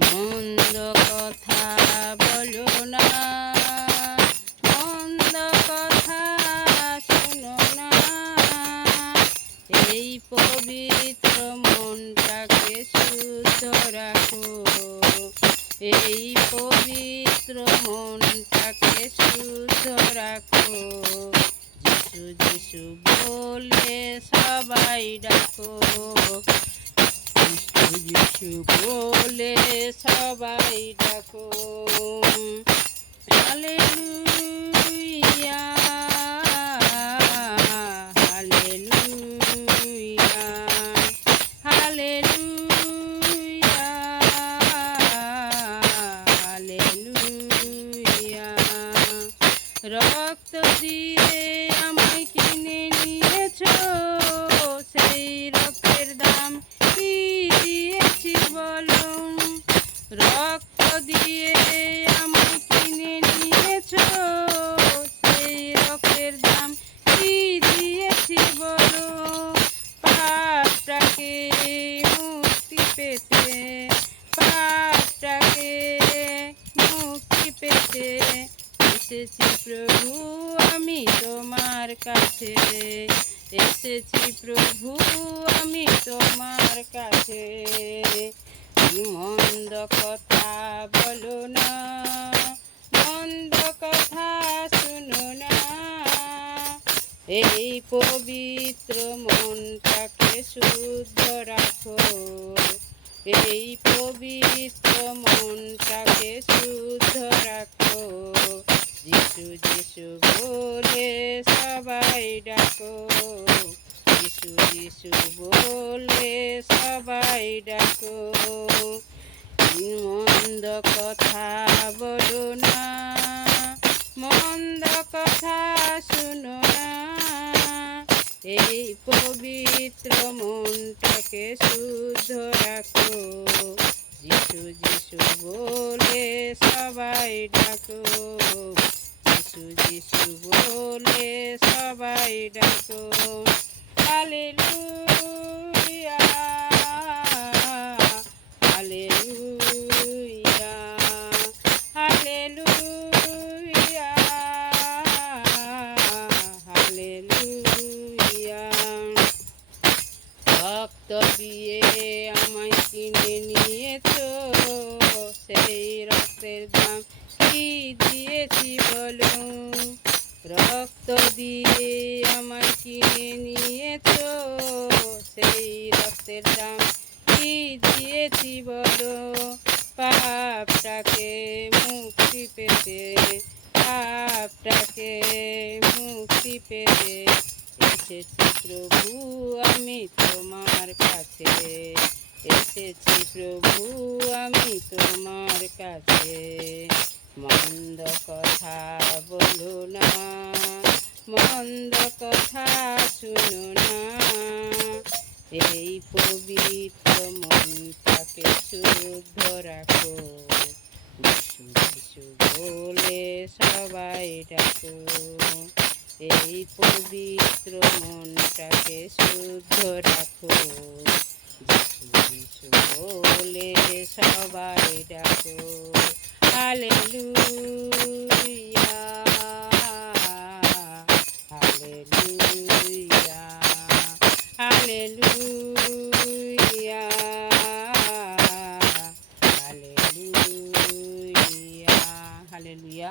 মন্দ কথা বলো না, মন্দ কথা শোনো না। এই পবিত্র মনটাকে শুদ্ধ রাখো, এই পবিত্র মনটাকে শুদ্ধ রাখো। যিশু যিশু বলে সবাই ডাকো, যিশু যিশু বলে সবাই ডাকো। Hallelujah, hallelujah, hallelujah, hallelujah. রক্ত দিয়ে আমায় কিনে নিয়েছো, সেই রক্তের দাম কি দিয়েছি বলো। রক্ত দিয়ে আমায় কিনে নিয়েছো, সেই রক্তের দাম কি দিয়েছি বলো। পাপটাকে মুক্তি পেতে, পাপটাকে মুক্তি পেতে এসেছি প্রভু আমি তোমার কাছে, এসেছি প্রভু আমি তোমার কাছে। মন্দ কথা বলো না, মন্দ কথা শোনো না। এই পবিত্র মনটাকে শুদ্ধ রাখো, এই পবিত্র মনটাকে শুদ্ধ রাখো। যিশু যিশু বলে সবাই ডাকো, যিশু যিশু বলে সবাই ডাকো। মন্দ কথা বলো না, মন্দ কথা শোনো না। এই পবিত্র মনটাকে শুদ্ধ রাখো, যিশু যিশু বলে সবাই ডাকো, যিশু যিশু বলে সবাই ডাকো। Hallelujah, hallelujah, hallelujah, hallelujah. রক্ত দিয়ে আমায় কিনে নিয়েছো, সেই রক্তের দাম কি দিয়েছি বলো। রক্ত দিয়ে আমায় কিনে নিয়েছো, সেই রক্তের দাম কি দিয়েছি বলো। পাপটাকে মুক্তি পেতে, পাপটাকে মুক্তি পেতে এসেছি প্রভু আমি তোমার কাছে, এসেছি প্রভু আমি তোমার কাছে। মন্দ কথা বলো না, মন্দ কথা শোনো না। এই পবিত্র মনটাকে শুদ্ধ রাখো, যিশু যিশু বলে সবাই ডাকো। এই পবিত্র মনটাকে শুদ্ধ রাখো, যিশু যিশু বলে সবাই ডাকো। Hallelujah, hallelujah, hallelujah, hallelujah, hallelujah.